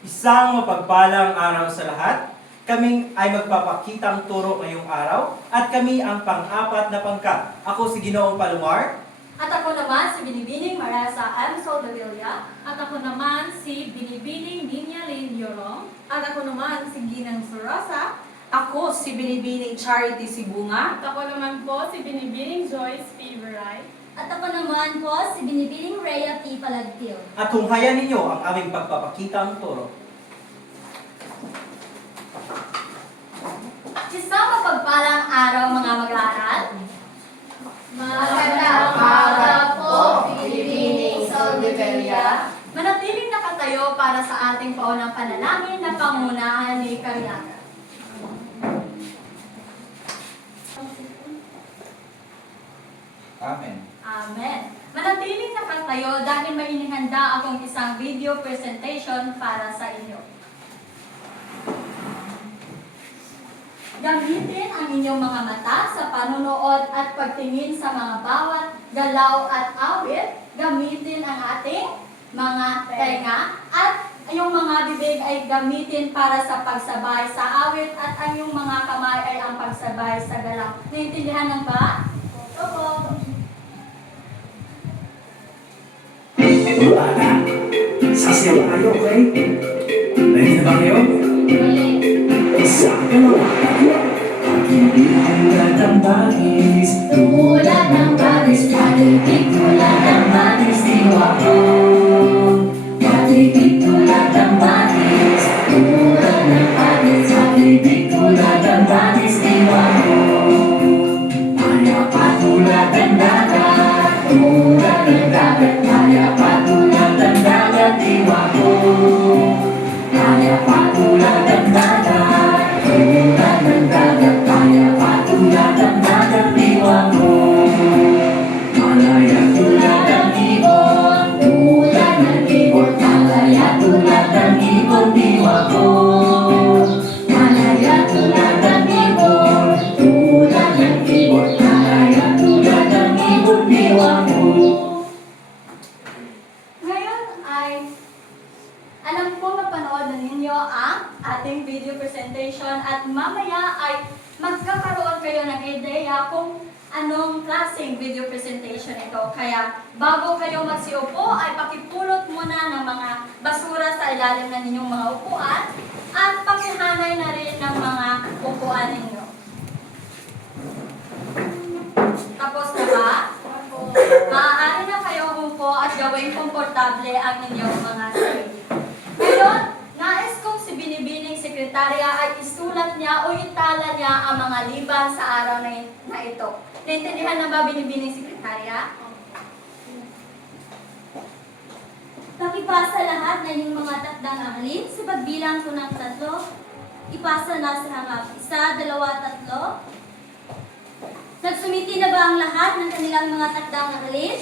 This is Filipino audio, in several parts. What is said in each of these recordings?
Isang mapagpalang araw sa lahat. Kaming ay magpapakitang turo ngayong araw at kami ang pang-apat na pangkat. Ako si Ginoong Palomar. At ako naman si Binibining Marasa M. Soldevilla. At ako naman si Binibining Ninya Lynn Yorong. At ako naman si Ginang Sorosa. Ako si Binibining Charity Sibunga. At ako naman po si Binibining Joyce Feveray. At ako naman po si Binibining Rhea T. Palagtil. At hunghayan ninyo ang aming pagpapakitang turo. Isang mapagpalang araw mga mag-aaral. Magandang araw po, Binibining Soldevilla. Manatiling nakatayo para sa ating paunang panalangin na pangunahan ni Cariaga. Amen. Amen. Manatiling nakatayo dahil may inihanda akong isang video presentation para sa inyo. Gamitin ang inyong mga mata sa panunood at pagtingin sa mga bawat galaw at awit. Gamitin ang ating mga tenga at yung mga bibig ay gamitin para sa pagsabay sa awit at ang yung mga kamay ay ang pagsabay sa galaw. Naintindihan ng ba? Opo. Bata, sasayaw tayo, okay? Ready na ba kayo? Sa dalawa, tatlo. At hindi tulad ng bagis. Tulad ng bagis, paligid tulad ng bagis, diwa ko. Paligid tulad ng bagis. Tulad ng bagis, paligid tulad ng bagis, diwa ko. Kaya pa tulad ng dagat. Tulad ng dagat, kaya pa tulad ng dagat, diwa ko. Kaya pa tulad ng dagat. Tulad ng dagat, kaya pa tulad ng dagat, diwa ko. Malaya tulad ng ibon. Tulad ng ibon, malaya tulad ng ibon, diwa ko. Malaya tulad ng ibon. Tulad ng ibon, malaya tulad ng ibon, diwa ko. Ngayon ay alam ko mapanood na ninyo ang ating video presentation at mamaya ay magkakaroon kayo ng ideya kung anong klaseng video presentation ito. Kaya bago kayo magsiupo ay pakipulot muna ng mga basura sa ilalim na ninyong mga upuan at pakihanay na rin ng mga upuan ninyo. Tapos na ba? Maaari na kayong umupo at gawing komportable ang inyong mga sarili. Ngayon, nais kong si Binibining Sekretarya ay isulat niya o itala niya ang mga liban sa araw na ito. Naintindihan na ba, Binibining Sekretarya? Pakipasa lahat na yung mga takdang aralin sa pagbilang ko ng 3. Ipasa na sa hangap. 1, 2, 3. Nagsumiti na ba ang lahat ng kanilang mga takdang aralin?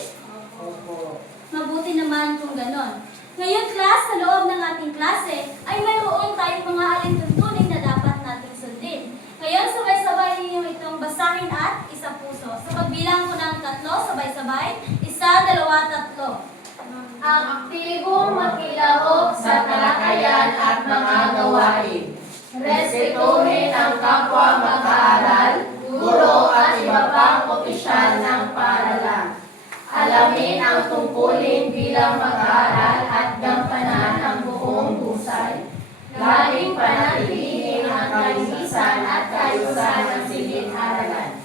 Opo. Mabuti naman kung ganon. Ngayon, class, sa loob ng ating klase, ay mayroon tayong mga alintuntunin na dapat nating sundin. Ngayon, sabay-sabay ninyo itong basahin at isapuso. Sa pagbilang ko ng 3, sabay-sabay. 1, 2, 3. Ang aktibong makilahok sa talakayan at mga gawain. Respetuhin ang kapwa mag-aaral, guro at iba pang opisyal ng paaralan. Alamin ang tungkulin bilang mag-aaral at gampanan ang buong husay. Laging panatilihin ang kalinisan at kaayusan ng silid-aralan.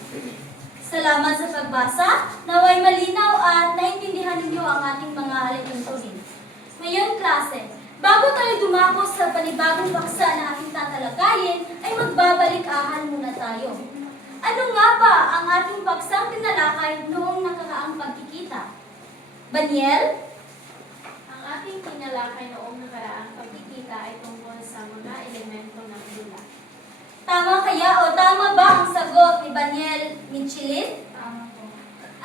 Salamat sa pagbasa. Naway malinaw at naintindihan ninyo ang ating mga alintuntunin. Ngayon, klase, bago tayo dumako sa panibagong paksa na ating tatalakayin, ay magbabalik-ahan muna tayo. Ano nga ba ang ating paksang tinalakay noong nakaraang pagkikita? Baniel? Ang ating tinalakay noong nakaraang pagkikita ay tungkol sa mga elemento ng dula. Tama kaya o tama ba ang sagot ni Baniel Minchilin? Tama po.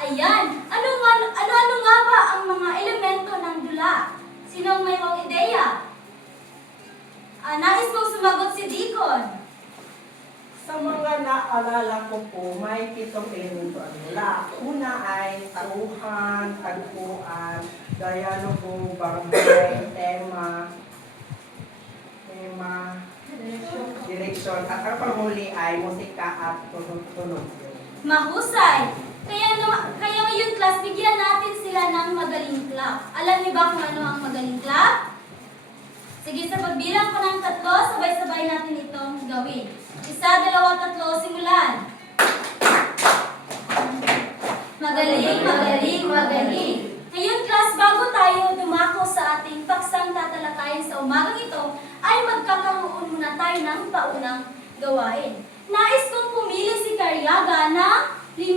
Ayan. Ano nga ba ang mga elemento ng dula? Sino ang mayroong ideya? Nais kong sumagot si Deacon. Sa mga naalala ko po, may 7 elemento ang dula. Una ay tauhan, tagpuan, dialogo, barangay, tema, tema, direksyon, at ang panghuli ay musika at tunog. Mahusay! Kaya ngayon class, bigyan natin sila ng magaling clap. Alam niyo ba kung ano ang magaling clap? Sige, sa pagbilang ko ng 3, sabay-sabay natin itong gawin. 1, 2, 3, simulan! Magaling, magaling, magaling! Ngayon class, bago tayo dumako sa ating paksang tatalakayin sa umagang ito, ay magkakaroon muna tayo ng paunang gawain. Nais kong pumili si Cariaga ng 5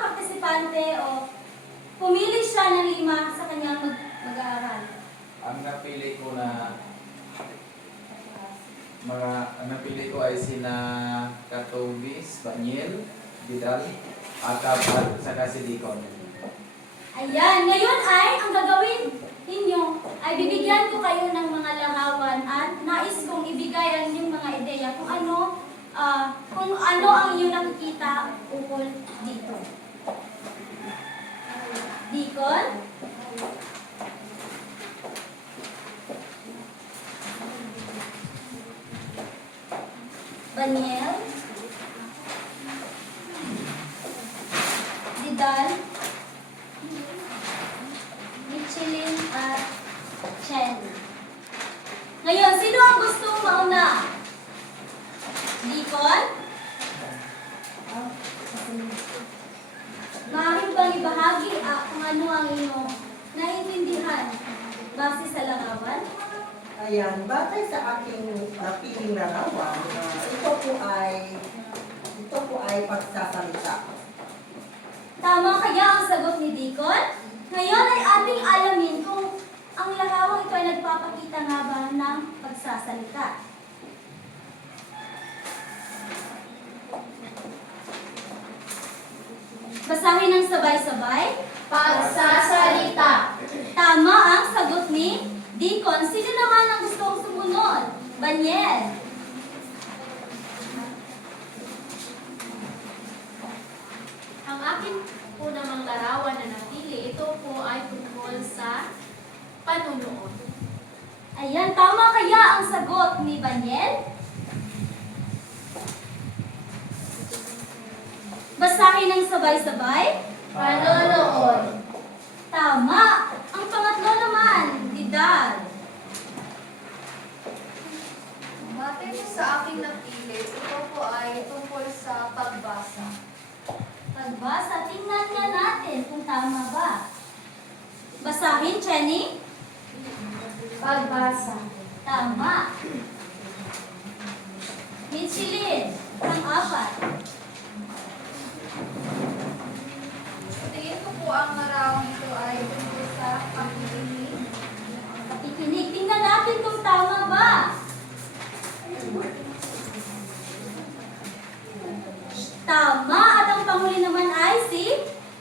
partisipante o pumili siya ng 5 sa kanyang mag-aaral. Ang napili ko ay sina Katobis, Banyel, Vidal, Akab at saka si Dicon. Ayan, ngayon ay ang gagawin ninyo ay bibigyan ko kayo ng mga larawan at nais kong ibigay ang inyong mga ideya kung ano ang inyong nakikita ukol dito. Dicon? Daniel? Didal? Michelin at Chen. Ngayon, sino ang gustong mauna? Dicon? Maaaring bang ibahagi kung ano ang iyong naiintindihan base sa larawan? Ayan, batay sa aking napiling larawan, ito po ay pagsasalita. Tama kaya ang sagot ni Dicon? Ngayon ay ating alamin kung ang larawang ito ay nagpapakita nga ba ng pagsasalita. Basahin ng sabay-sabay. Pagsasalita. Tama ang sagot ni Dicon. Sino naman ang gustong sumunod? Banyel. Ang akin po namang larawan na napili, ito po ay tungkol sa panunood. Ayan, tama kaya ang sagot ni Banyel? Basahin ng sabay-sabay. Panonood. Tama. Ang pangatlo naman, Didal. Batay po sa aking napili, ito po ay tungkol sa pagbasa. Pagbasa, tingnan nga natin kung tama ba. Basahin, Chenny. Pagbasa. Tama. Michelin, pang-4. Sa tingin ko po ang marawang ito ay tungkol sa pakikinig. Pakikinig, tingnan natin kung tama ba. Tama, at ang panghuli naman ay si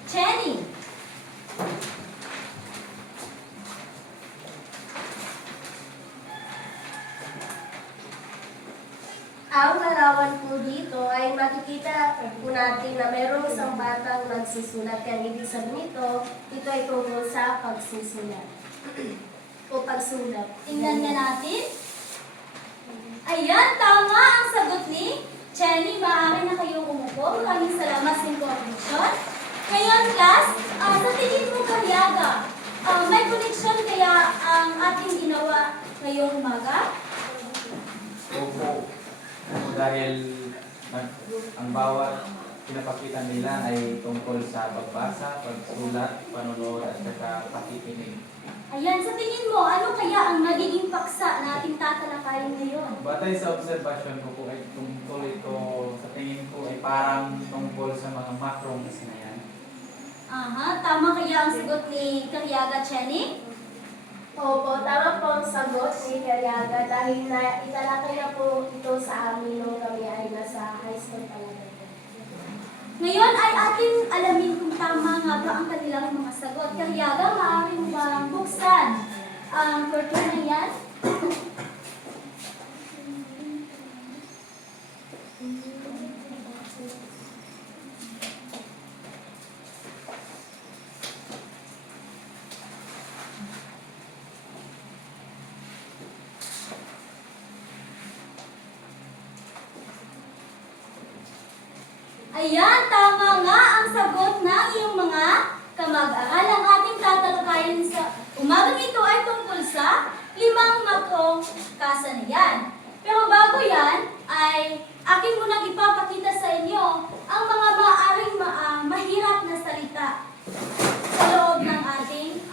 Chenny. Ang larawan po dito ay makikita po natin na mayroong isang batang nagsusulat. Kaya ibig sabihin nito, ito ay tungkol sa pagsusulat. O pagsulat. Tingnan nga natin. Ayan, tama ang sagot ni Chenny. Maaari na kayong umupo. Maraming salamat sa information. Ngayon, class, sa tingin mo, Cariaga, may connection kaya ang ating ginawa ngayong umaga? Opo. Dahil ang bawat pinapakita nila ay tungkol sa pagbasa, pagsulat, panonood at saka pakikinig. Ayan, sa tingin mo, ano kaya ang magiging paksa na ating tatalakayin ngayon? Batay sa observation ko po ay tungkol ito, sa tingin ko ay parang tungkol sa mga macro kasi na yan. Aha, tama kaya ang sagot ni Cariaga, Chenny? Opo, tama po ang sagot ni Cariaga dahil na italakay na po ito sa amin nung kami ay nasa high school talaga. Ngayon ay ating alamin kung tama nga ba ang kanilang mga sagot. Cariaga, maaari mo bang buksan ang curtain na yan? Ayan, tama nga ang sagot ng iyong mga kamag-aral. Ang ating tatalakayin sa umagang ito ay tungkol sa 5 makrong kasanayan. Pero bago yan, ay akin munang ipapakita sa inyo ang mga maaaring mahirap na salita sa loob ng ating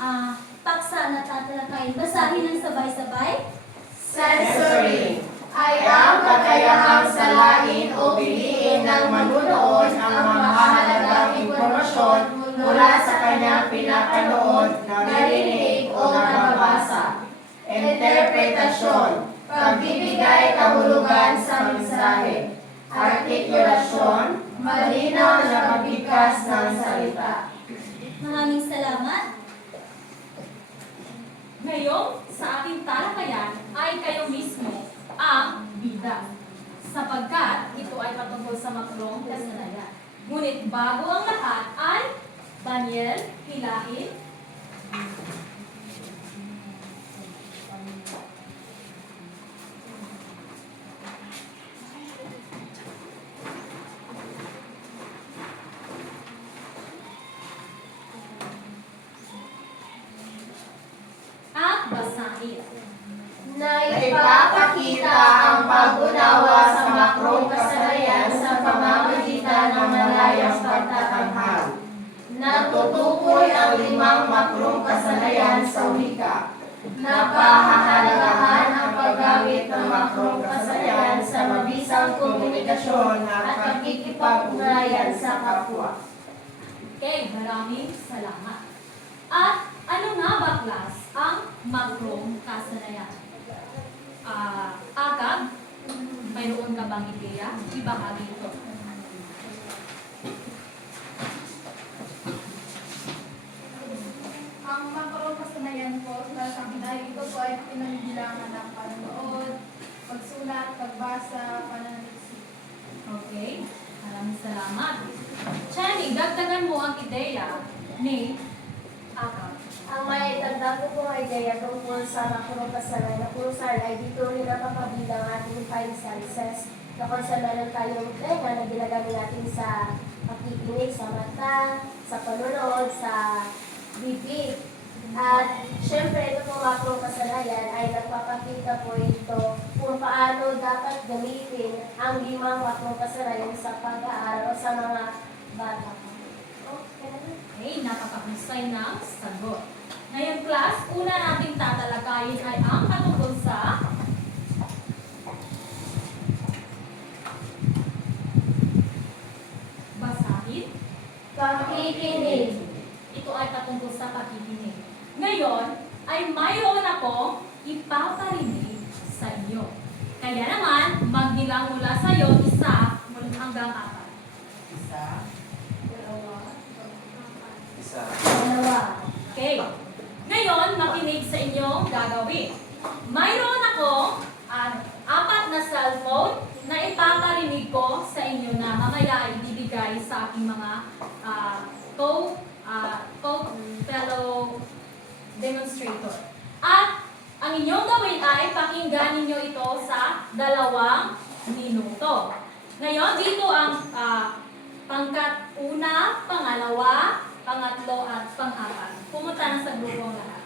paksa na tatalakayin. Basahin ng sabay-sabay. Sensory ay ang kakayahang salain o piliin ng manunood ang mahalagang impormasyon mula sa kanyang pinapanood, narinig o nababasa. Interpretasyon, pagbibigay kahulugan sa mensahe. Artikulasyon, malinaw na pagbigkas ng salita. Maraming salamat. Ngayon, sa ating talakayan ay kayo mismo ang bida, sapagkat ito ay patungkol sa makrong kasanayan. Ngunit bago ang lahat ay Daniel, hilahin. At basahin. Na ipapakita ang pag-unawa sa makrong kasanayan sa pamamagitan ng malayang pagtatanghal. Natutukoy ang 5 makrong kasanayan sa wika. Napahahalagahan ang paggamit ng makrong kasanayan sa mabisang komunikasyon at pagkikipag-ugnayan sa kapwa. Okay, maraming salamat. At ano nga ba, class, ang makrong kasanayan? Agad, mayroon ka bang ideya? Ibahagi ito. Ang makrong kasanayan po sa akin ay ito po ay pinagbilangan ng panonood, pagsulat, pagbasa, pananaliksik. Okay, maraming salamat. Chani, dagdagan mo ang ideya ni Agad. Ang may itagdag ko pong ideya tungkol sa makrong kasanayan kung saan ay dito rin napapabilang ating 5 senses na kung saan meron tayong tenga na ginagamit natin sa pakikinig, sa mata, sa panunood, sa bibig. At syempre ito pong makrong kasanayan ay nagpapakita po ito kung paano dapat gamitin ang 5 makrong kasanayan sa pag-aaral o sa mga bata. Okay, napakahusay ng sagot. Ngayon, class, una nating tatalakayin ay ang patungkol sa basahin. Pakikinig. Ito ay patungkol sa pakikinig. Ngayon, ay mayroon akong ipaparinig sa inyo. Kaya naman, magbilang mula sa iyo, 1 hanggang 4. Isa. Dalawa. Okay. Ngayon, makinig sa inyong gagawin. Mayroon ako 4 na cellphone na ipaparinig ko sa inyo na mamaya ay ibibigay sa aking mga fellow demonstrator. At ang inyong gawin ay pakinggan ninyo ito sa 2 minuto. Ngayon, dito ang pangkat 1, pangalawa, pangatlo at pang-4. Pumunta na sa grupo ang lahat.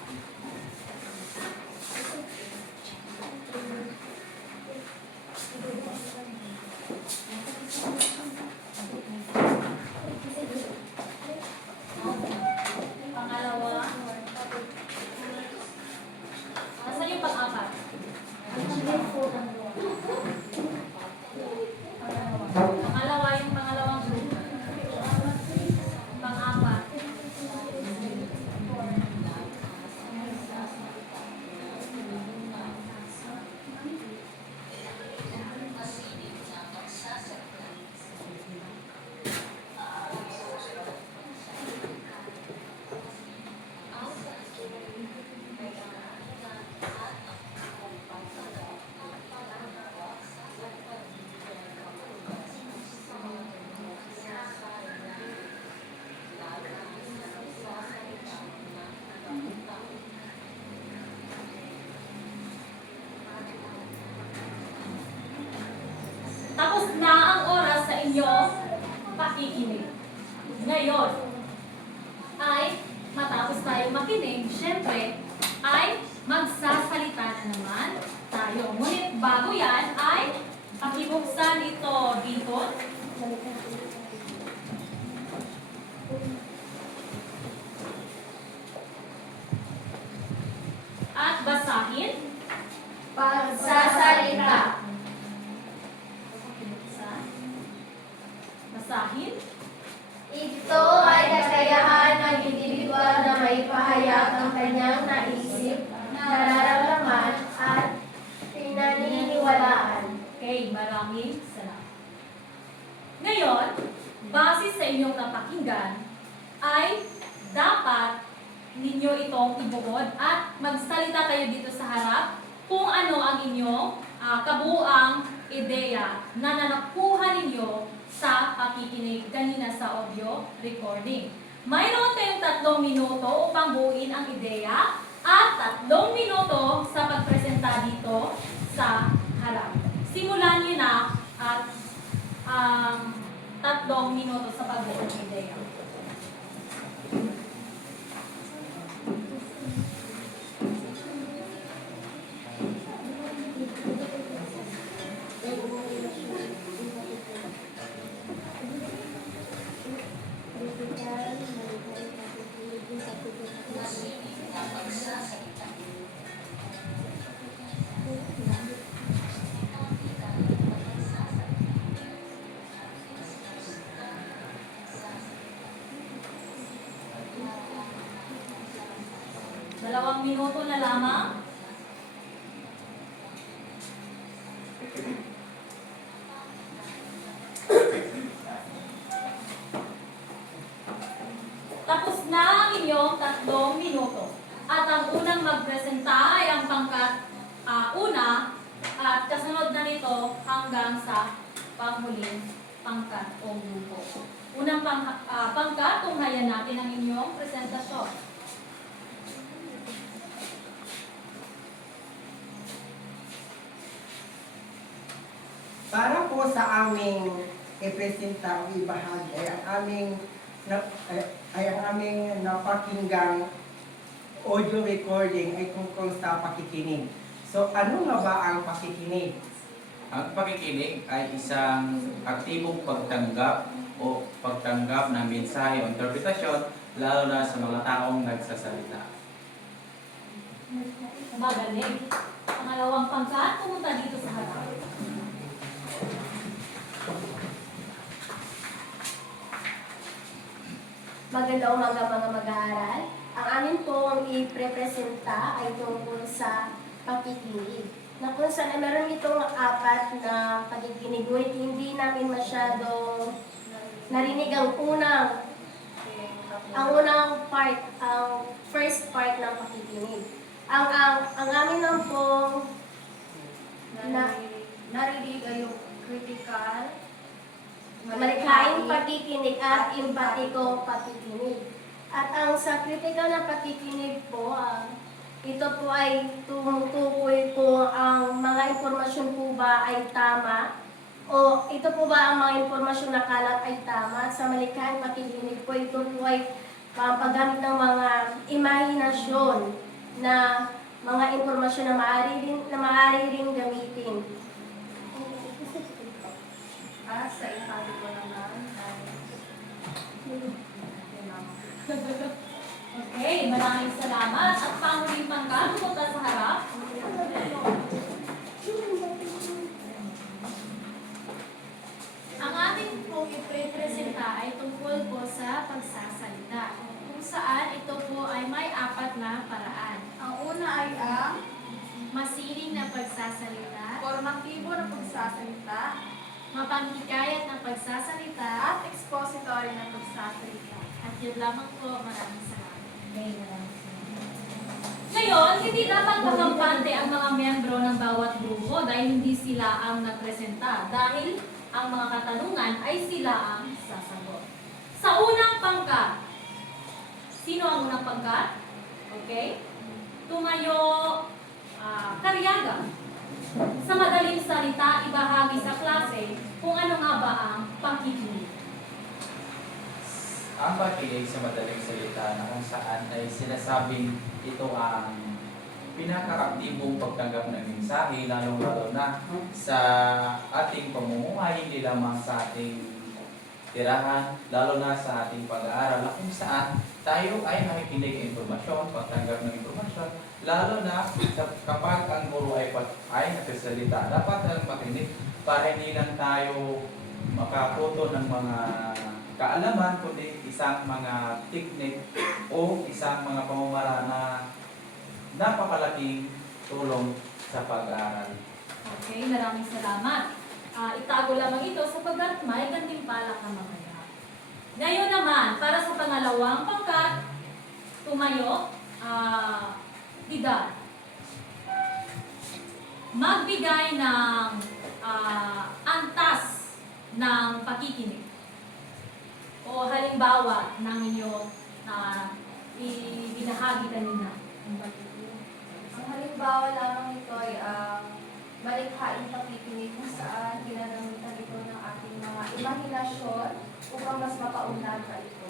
Pangalawa. Saan yung pang-4? Pangalawa yung pangalawang grupo. Pang-4. pakikinig. Ngayon, ay matapos tayo makinig, syempre, ay magsasalita na naman tayo. Ngunit bago yan, ay pakibuksan ito dito. At basahin. Pagsasalita. Basahin. Ito ay kakayahan ng individual na maipahayag ang kanyang naisip, nararamdaman at pinaniniwalaan. Okay, maraming salamat. Ngayon, base sa inyong napakinggan, ay dapat ninyo itong ibuod at magsalita kayo dito sa harap kung ano ang inyong kabuuang ideya na nakuha ninyo sa pakikinig kanina sa audio recording. Mayroon tayong 3 minuto upang buuin ang ideya at 3 minuto sa pagpresenta dito sa harap. Simulan niyo na at 3 minuto sa pagbuo ng ideya. Dalawang minuto na lamang. Tapos na ang inyong 3 minuto. At ang unang magpresenta ay ang pangkat una at kasunod na nito hanggang sa panghuling pangkat o grupo. Unang pangkat, tunghayan natin ang inyong presentasyon. Para po sa aming ipresenta o ibahagi ay ang aming napakinggang audio recording ay tungkol sa pakikinig. So ano nga ba ang pakikinig? Ang pakikinig ay isang aktibong pagtanggap o pagtanggap ng mensahe o interpretasyon lalo na sa mga taong nagsasalita. Magaling. Pangalawang pangkat, pumunta dito sa harap. Magandang umaga mga mag-aaral. Ang amin pong iprepresenta ay tungkol sa pakikinig. Na kung saan meron itong 4 na pakikinig, ngunit hindi namin masyadong narinig ang unang part, ang first part ng pakikinig. Ang amin lang pong Narinig ay yung critical, malikhaing pakikinig at empatiko pakikinig. At ang sa critical na pakikinig po, ito po ay tumutukoy po ang mga impormasyon po ba ay tama o ito po ba ang mga impormasyon na kalat ay tama. Sa malikhaing pakikinig po, ito po ay paggamit ng mga imahinasyon na mga impormasyon na maaari rin gamitin. sa itabi ko naman ay Okay, maraming salamat. At panguling pangkat, pumunta sa harap. Ang ating pong iprepresenta ay tungkol po sa pagsasalita, kung saan ito po ay may 4 na paraan. ang una ay ang Masiling na pagsasalita, formatibo na pagsasalita mapanghikayat na pagsasalita, at expository na pagsasalita. at yun lamang po. Maraming salamat. Okay, maraming salamat. Ngayon, hindi dapat makampante ang mga miyembro ng bawat grupo dahil hindi sila ang nagpresenta. Dahil ang mga katanungan ay sila ang sasagot. Sa unang pangkat, sino ang unang pangkat? Okay? Tumayo, Karyaga. Sa madaling salita, ibahagi sa klase kung ano nga ba ang pakikinig. ang pakikinig sa madaling salita na kung saan ay sinasabing ito ang pinaka-aktibong pagtanggap ng mensahe, lalong-lalo na sa ating pamumuhay, hindi lamang sa ating tirahan, lalo na sa ating pag-aaral, na kung saan tayo ay nakikinig ng impormasyon, pagtanggap ng impormasyon, lalo na kapag ang guro ay nagsasalita, dapat tayo makinig para hindi lang tayo makaputo ng mga kaalaman, kundi isang mga teknik o isang mga pamamara na napakalaking tulong sa pag-aaral. Okay, maraming salamat. Itago lamang ito sapagkat may gantimpala ka mamaya. Ngayon naman, para sa pangalawang pangkat, tumayo, Dida. Magbigay ng antas ng pakikinig. O halimbawa ng inyong ibinahagi kanina. Ang halimbawa lamang ito ay malikhaing pakikinig kung saan ginagamitan ito ng ating mga imahinasyon upang mas mapaunlad pa ito.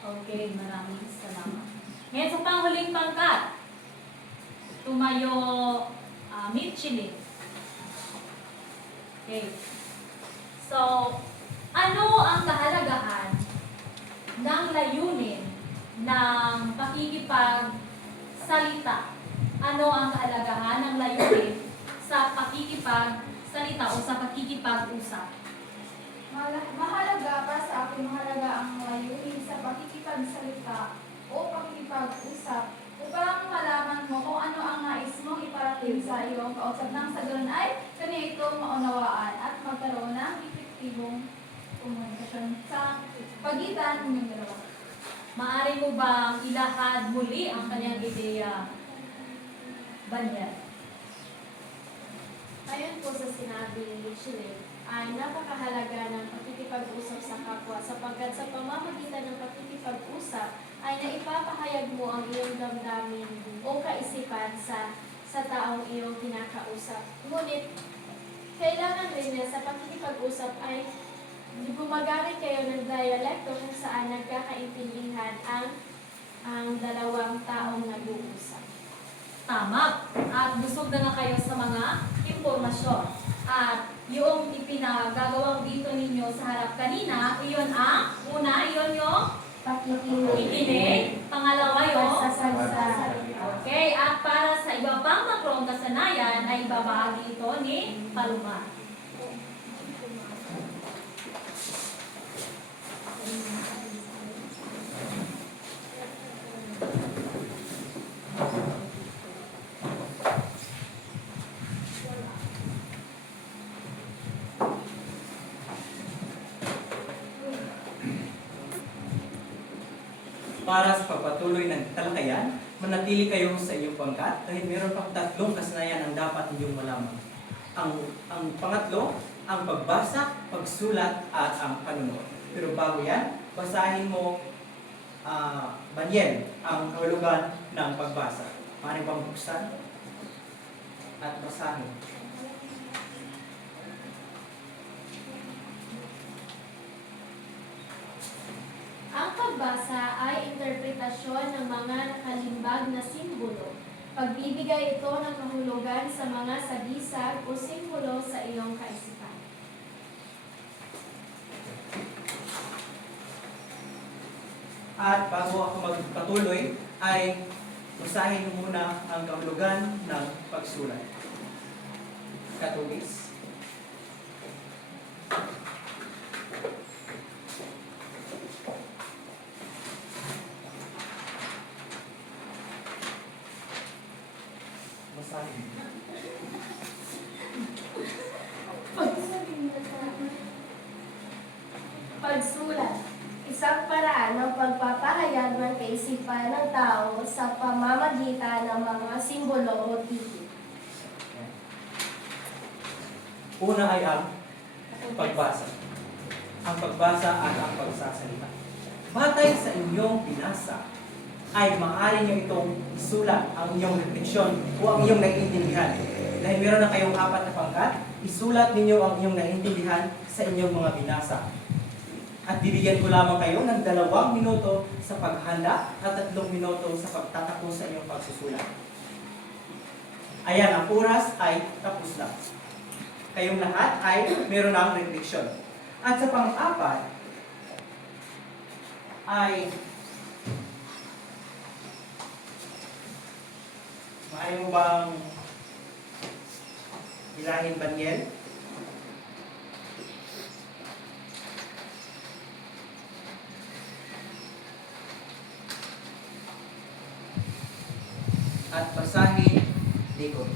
Okay, maraming salamat. Ngayon sa panghuling pangkat, tumayo Mitchell. Okay. So, ano ang kahalagahan ng layunin ng pakikipagsalita? Ano ang kahalagahan ng layunin sa pakikipagsalita o sa pakikipag-usap? Mahalaga para sa akin, mahalaga ang layunin sa pakikipagsalita o pakikipag-usap upang malaman mo kung ano ang nais mong iparating sa iyong kausap nang sa ganun ay kanya ito maunawaan at magkaroon ng epektibong komunikasyon sa pagitan ng dalawa. Maaari mo bang ilahad muli ang kanyang ideya, Banyan? Ayon po sa sinabi ni Chile, ay napakahalaga ng pakikipag-usap sa kapwa sapagkat sa pamamagitan ng pakikipag-usap ay naipapahayag mo ang iyong damdamin o kaisipan sa taong iyong kinakausap. Ngunit, kailangan rin na sa pakikipag-usap ay gumagamit kayo ng dialekto kung saan nagkakaintindihan ang dalawang taong nag-uusap. Tama. At busog na nga kayo sa mga impormasyon. At yung ipinagagawang dito ninyo sa harap kanina, iyon ang una, iyon yung pakikinig. Pangalawa yung Pagsasalita. Okay, at para sa iba pang makrong kasanayan ay ibabahagi ito ni Palumar. Para sa pagpatuloy ng talakayan, manatili kayo sa inyong pangkat dahil meron pang 3 kasanayan ang dapat ninyong malaman. Ang pangatlo, ang pagbasa, pagsulat, at ang panunod. Pero bago yan, basahin mo, Banyen, ang kahulugan ng pagbasa. Maaaring bang buksan at basahin. Ang pagbasa ay interpretasyon ng mga nakalimbag na simbolo. Pagbibigay ito ng kahulugan sa mga sagisag o simbolo sa iyong kaisipan. At bago ako magpatuloy, ay basahin mo muna ang kahulugan ng pagsulat. Katugis. Basahin. Pagsulat. Isang paraan ng pagpapahayag ng kaisipan ng tao sa pamamagitan ng mga simbolo o titik. Una ay ang pagbasa. Ang pagbasa at ang pagsasalita. Batay sa inyong binasa, ay maaari nyo itong isulat ang inyong refleksyon o ang inyong naiintindihan. Dahil meron na kayong 4 na pangkat, isulat ninyo ang inyong naiintindihan sa inyong mga binasa. At bibigyan ko lamang kayo ng 2 minuto sa paghanda at 3 minuto sa pagtatapos sa inyong pagsusulat. Ayan, ang oras ay tapos na. Kayong lahat ay meron ng reflection. At sa pang-4 ay maaari mo bang hilahin Baniel? At basahin Dico.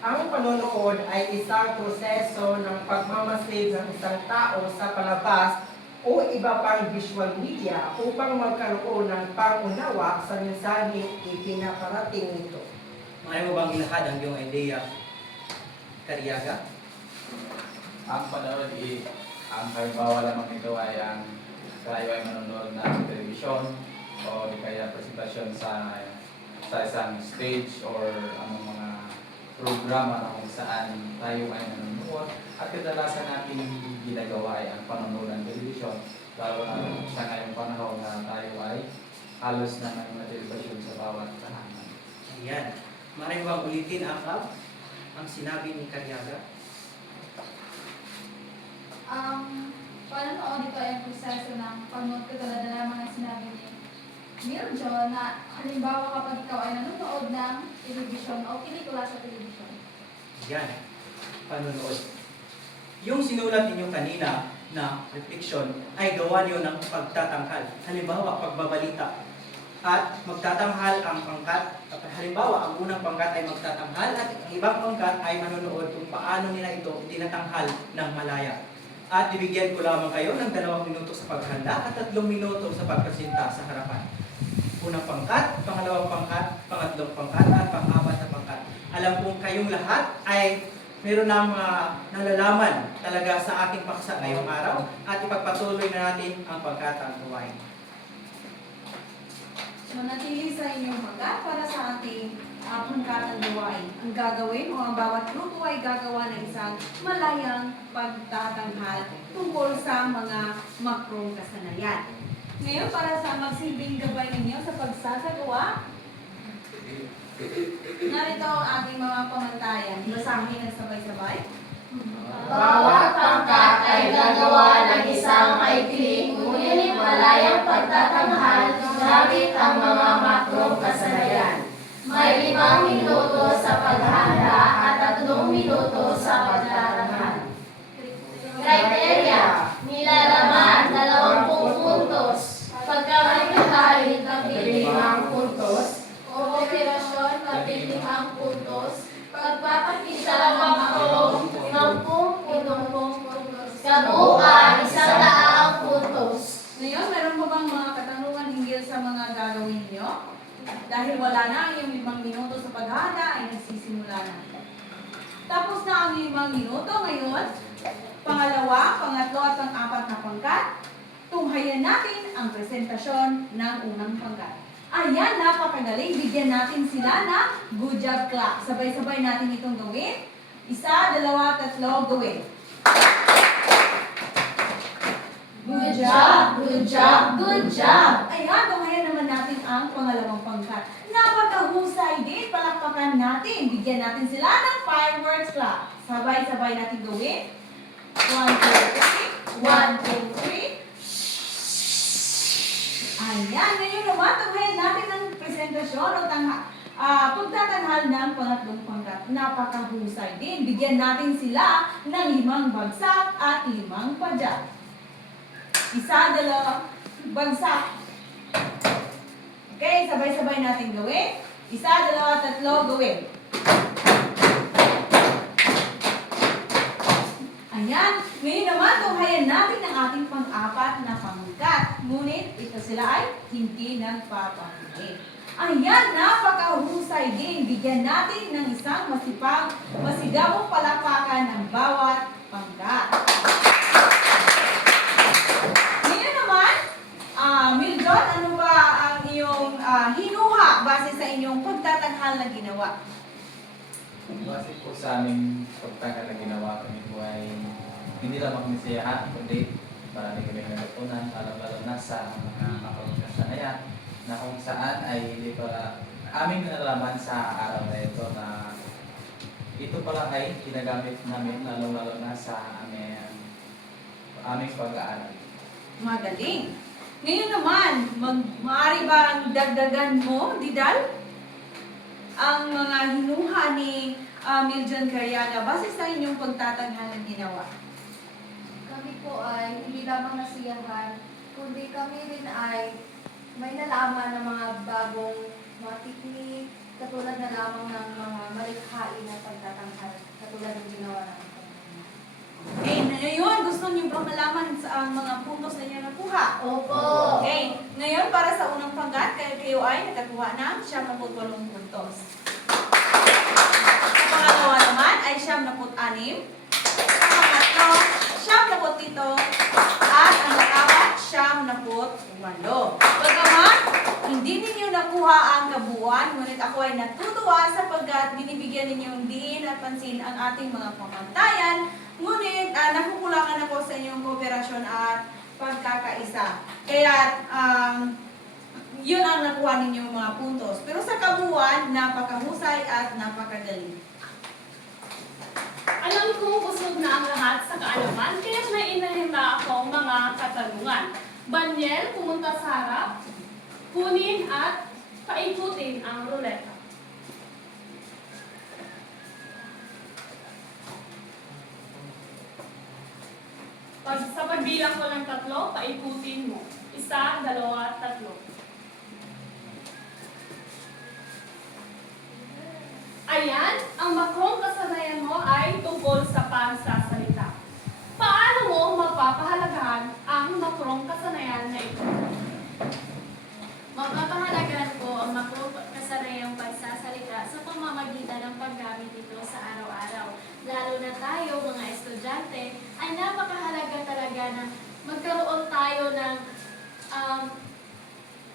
Ang panonood ay isang proseso ng pagmamasid ng isang tao sa palabas o iba pang visual media upang magkaroon ng pangunawa sa mensaheng ipinaparating nito. Maaari mo bang ilahad ang iyong idea, Cariaga? Ang panood ang halimbawa lamang nito ay ang tayo ay manonood ng telebisyon o di kaya presentasyon sa isang stage or anong mga programa na kung saan tayo ay nanonood at kadalasan natin ginagawa ay ang panonood ng telebisyon lalo na sa ngayong panahon na tayo ay halos na may mga telebisyon sa bawat tahanan. Ayan. Maaari mo bang ulitin ang sinabi ni Cariaga? Panonood ito ay ang proseso ng panonood ko tulad na lamang ang sinabi ni Miljo na halimbawa kapag ikaw ay nanonood ng telebisyon o pelikula sa telebisyon. Yan. Panonood. Yung sinulat ninyo kanina na reflection ay gawa niyo ng pagtatanghal. Halimbawa, pagbabalita. At magtatanghal ang pangkat. Halimbawa, ang unang pangkat ay magtatanghal at ang ibang pangkat ay manonood kung paano nila ito tinatanghal ng malaya. At bibigyan ko lamang kayo ng 2 minuto sa paghanda at 3 minuto sa pagpresenta sa harapan. Unang pangkat, pangalawang pangkat, pangatlong pangkat, at pang-4 na pangkat. Alam kong kayong lahat ay meron ng nalalaman talaga sa aking paksa ngayong araw at ipagpatuloy na natin ang pagkatang gawain. Manatili sa inyong pangkat para sa ating pangkatang gawain. Ang gagawin o ang bawat grupo ay gagawa ng isang malayang pagtatanghal tungkol sa mga makrong kasanayan. Ngayon, para sa magsilbing gabay ninyo sa pagsasagawa, narito ang ating mga pamantayan. Basahin ng sabay-sabay. Bawat pangkat ay gagawa ng isang maikling ngunit malayang pagtatanghal gamit ang mga makrong kasanayan. May 5 minuto sa paghahanda at 3 minuto sa pagtatanghal. Criteria: nilalaman 20 puntos. Pagkakahit 15 puntos. Operasyon 15 puntos. Pagpapakita ng makrong 50 puntos. Kabuuan 100 puntos. Ngayon, meron pa bang mga katanungan hinggil sa mga gagawin niyo? Dahil wala na ang iyong 5 minuto sa paghahanda, ay nagsisimula na. Tapos na ang 5 minuto ngayon, pangalawa, pangatlo at pang-4 na pangkat, tunghayan natin ang presentasyon ng unang pangkat. Ayan, napakagaling. Bigyan natin sila na good job clap. Sabay-sabay natin itong gawin. 1, 2, 3, gawin. Good job, good job, good job. Ayan, tunghayan naman natin ang pangalawang pangkat. Napakahusay din. Palakpakan natin. Bigyan natin sila ng fireworks clap. Sabay-sabay natin gawin. 1, 2, 3. 1, 2, 3. Ayan, ngayon naman, tunghayan natin ang presentasyon o pagtatanghal ng pangatlong pangkat. Napakahusay din. Bigyan natin sila ng 5 bagsak at 5 padyak. 1, 2, bagsak. Okay, sabay-sabay natin gawin. 1, 2, 3, gawin. Ayan, ngayon naman, tunghayan natin ang ating pang-4 na pangkat. Ngunit ito sila ay hindi nagpapahingi. Ayan, napakahusay din. Bigyan natin ng isang masigabong palakpakan ng bawat pangkat. Ngayon naman, Mildon, ano ba ang iyong hinuha base sa inyong pagtatanghal na ginawa? Base po sa aming pagtangka na ginawa kami po ay hindi lamang misiyahan, kundi marami kami natutunan, lalo na sa mga makalugasya na yan, na kung saan ay hindi pala aming nalalaman sa araw na ito na ito pala ay ginagamit namin lalo na sa aming pag-aaral. Magaling. Ngayon naman, maaari bang dagdagan mo, Didal, ang mga hinuha ni Miljon Cariaga base sa inyong pagtatanghalang ginawa? Kami po ay hindi lamang nasiyahan, kundi kami rin ay may nalaman ng mga bagong mga teknik, katulad na lamang ng mga malikhain na pagtatanghal, katulad ng ginawa namin. Okay, ngayon gusto niyo ba malaman sa mga puntos na inyo nakuha? Opo! Okay, ngayon para sa unang panggat, kayo ay nakakuha ng 78 puntos. Sa pangalawa naman ay 76. Sa pangatlo, 77. At ang nakawa, 78. Bagaman, hindi ninyo nakuha ang kabuuan, ngunit ako ay natutuwa sapagkat binibigyan ninyong diin at pansin ang ating mga pamantayan. Ngunit nakukulangan ako sa inyong kooperasyon at pagkakaisa. Kaya yun ang nakuha ninyong mga puntos. Pero sa kabuuan, napakahusay at napakagaling. Alam kong busog na ang lahat sa kaalaman, kaya may inahanda akong mga katanungan. Banyel, pumunta sa harap, kunin at paikutin ang ruleta. Sa pagbilang ko ng 3, paikutin mo. 1, 2, 3. Ayan, ang makrong kasanayan mo ay tungkol sa pagsasalita. Paano mo mapapahalagahan ang makrong kasanayan na ito? Mapapahalagahan ko ang makrong kasanayang pagsasalita sa pamamagitan ng paggamit nito sa araw-araw. Lalo na tayo, mga estudyante, ay napakahalaga talaga na magkaroon tayo ng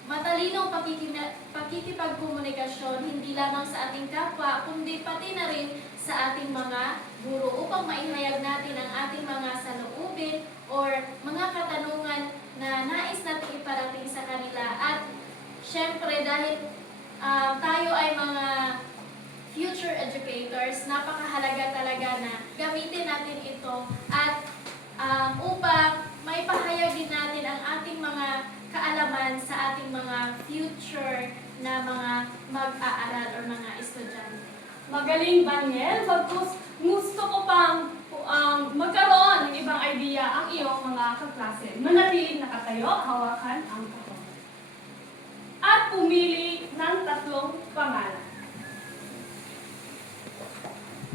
matalinong pakikipagkomunikasyon, hindi lamang sa ating kapwa, kundi pati na rin sa ating mga guro upang maihayag natin ang ating mga saloobin or mga katanungan na nais natin iparating sa kanila. At syempre, dahil tayo ay mga future educators, napakahalaga talaga na gamitin natin ito at upang maipahayag din natin ang ating mga kaalaman sa ating mga future na mga mag-aaral or mga estudyante. Magaling, Banyel. Bagkus, gusto ko pang magkaroon ng ibang idea ang iyong mga kaklase. Manatiling nakatayo, hawakan ang katawan. At pumili ng 3 pangalan.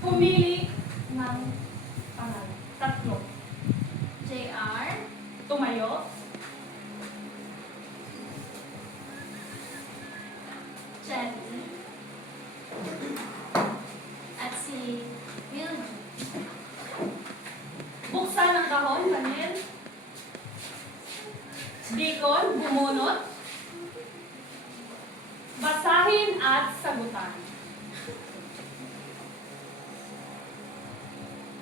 Pumili ng pangalan. 3. JR, Tumayo. Jenny, at si Milton. Buksan ang kahon, Banyel. Deacon, bumunot. Basahin at sagutan.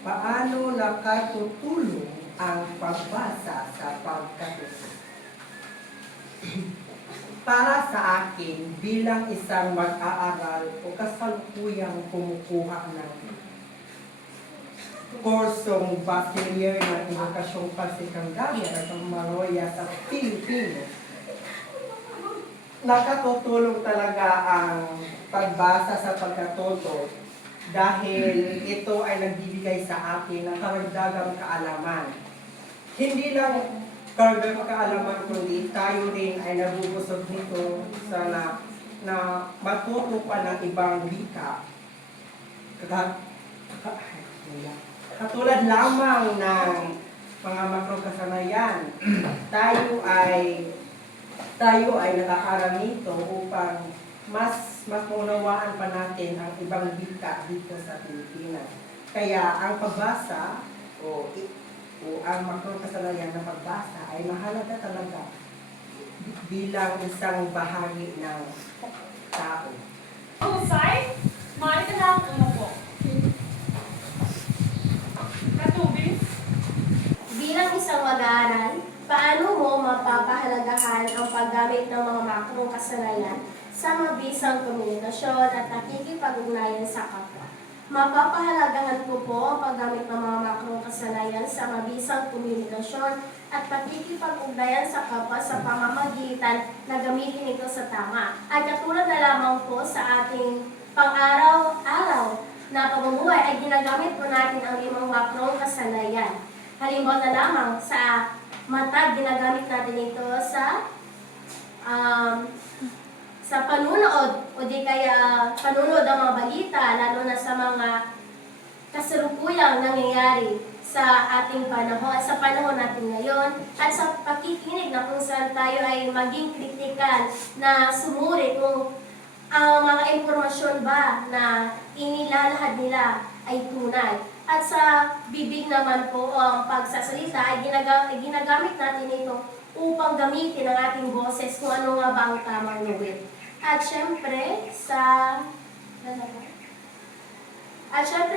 Paano nakatutulong ang pagbasa sa pagkatuto? Para sa akin, bilang isang mag-aaral o kasalukuyang kumukuha ng kursong Bachelor ng Edukasyong Pansekundarya at Maloya sa Pilipinas, nakatutulong talaga ang pagbasa sa pagkatuto dahil ito ay nagbibigay sa atin ng karagdagang kaalaman. Hindi lang karagdagang kaalaman, kundi tayo rin ay nabubusog nito sana na matuto pa ng ibang wika. Katulad lamang ng mga makrokasanayan, tayo ay nakaaral nito upang mas maunawaan pa natin ang ibang wika dito sa Pilipinas. Kaya ang pagbasa o ang makrokasanayan na pagbasa ay mahalaga talaga bilang isang bahagi ng tao. Husay, maaari ka lang umupo. isang mag-aaral, paano mo mapapahalagahan ang paggamit ng mga makrong kasanayan sa mabisang komunikasyon at nakikipag-ugnayan sa kapwa? Mapapahalagahan ko po ang paggamit ng mga makrong kasanayan sa mabisang komunikasyon at pakikipag-ugnayan sa kapwa sa pamamagitan na gamitin ito sa tama. At katulad na lamang po sa ating pang-araw-araw na pamumuhay ay ginagamit po natin ang 5 makrong kasanayan. Halimbawa na lamang sa mata, ginagamit natin ito sa panunood o di kaya panunood ng mga balita, lalo na sa mga kasalukuyang nangyayari sa ating panahon, sa panahon natin ngayon, at sa pakikinig na kung saan tayo ay maging kritikal na sumuri kung ang mga impormasyon ba na inilalahad nila ay tunay. At sa bibig naman po o ang pagsasalita ay ginagamit natin ito upang gamitin ang ating boses kung ano nga ba ang tamang gawin. At syempre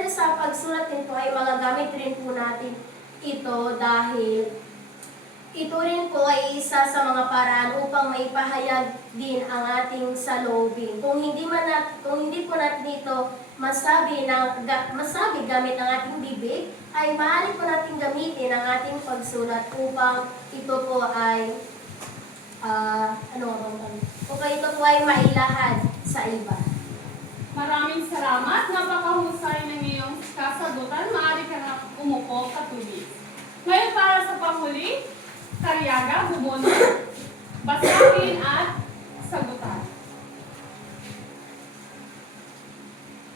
sa pagsulat din po ay magagamit rin po natin ito dahil ito rin po ay isa sa mga paraan upang maipahayag din ang ating saloobin. Kung hindi po natin ito masabi gamit ang ating bibig, ay maaari po natin gamitin ang ating pagsulat upang ito po ay ito po ay mailahad sa iba. Maraming salamat. Napakahusay ng iyong kasagutan. Maaari ka na umupo katuloy. Ngayon para sa panghuli, karyaga, bubunot, basahin at sagutan.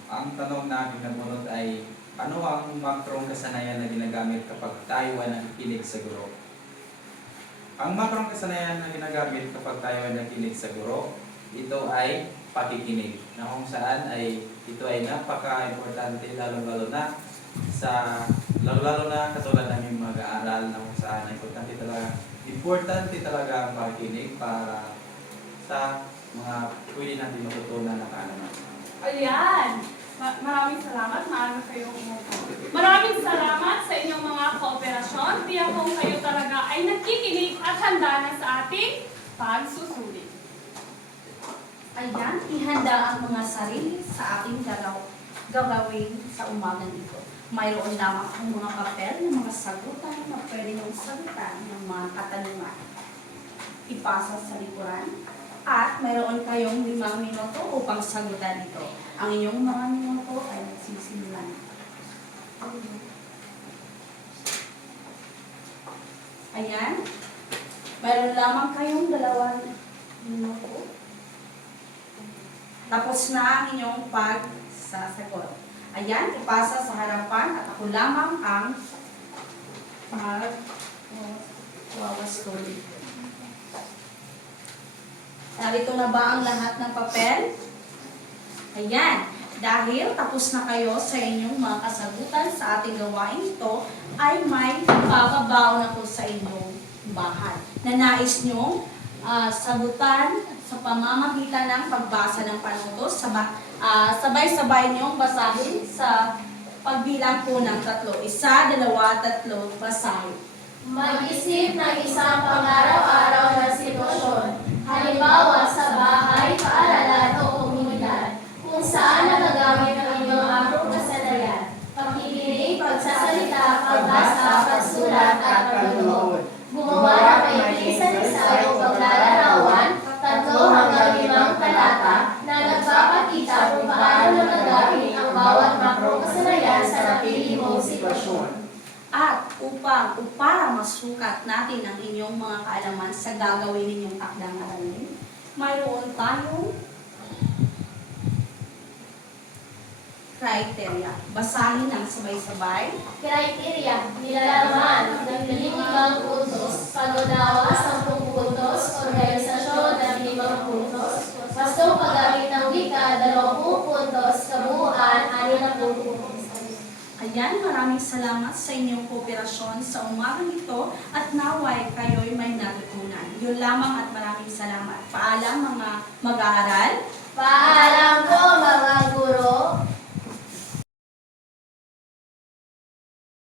Ang tanong namin na bunot ay, ano ang makrong kasanayan na ginagamit kapag tayo ay nakikinig sa guro? Ang makrong kasanayan na ginagamit kapag tayo ay nakikinig sa guro, ito ay pakikinig. Na kung saan ay ito ay napaka-importante lalo-lalo na katulad namin mag-aaral na kung saan importante talaga ang pakikinig para sa mga pwede natin matutunan na kaalaman. Ayan! Maraming salamat. Maaari kayong umupo. Maraming salamat sa inyong mga kooperasyon. Tiyak kong kayo talaga ay nakikinig at handa na sa ating pagsusulit. Ayan, ihanda ang mga sarili sa ating gagawin sa umagang ito. Mayroon lamang ang mga papel ng mga sagutan na pwede mong sagutan ng mga katanungan. Ipasa sa likuran at mayroon kayong 5 minuto upang sagutan ito. Ang inyong mga minuto ay nagsisimulan. Ayan, mayroon lamang kayong 2 minuto. Tapos na ang inyong pagsasagot. Ayan, ipasa sa harapan at ako lamang ang wawastuli. Narito na ba ang lahat ng papel? Ayan, dahil tapos na kayo sa inyong mga kasagutan sa ating gawain ito, ay may papabaon ako sa inyong bahay na nais nyo sagutan sa pamamagitan ng pagbasa ng panutos. Sabay-sabay niyong basahin sa pagbilang po ng 3. 1, 2, 3, basahin. Mag-isip ng isang pang-araw-araw na sitwasyon, halimbawa sa bahay, paaralan o komunidad, kung saan nagagamit ang inyong makrong kasanayan, pakikinig, pagsasalita, pagbasa, pagsulat at pagnunood. Gumawa ng maikling salisayo o paglalarawan, 3 hanggang 5 talata na nagpapakita kung paano nagagamit ang bawat makrong kasanayan sa napili mong sitwasyon. At para masukat natin ang inyong mga kaalaman sa gagawin ninyong takdang aralin, mayroon tayong criteria. Basahin ng sabay-sabay. Criteria, nilalaman ng 5 puntos, pag-unawa 10 puntos, organisasyon ng 5 puntos, wastong paggamit ng wika 20 puntos, kabuuan 60 puntos. Ayan, maraming salamat sa inyong kooperasyon sa umagang ito at naway kayo'y may natutunan. Yun lamang at maraming salamat. Paalam mga mag-aaral. Paalam!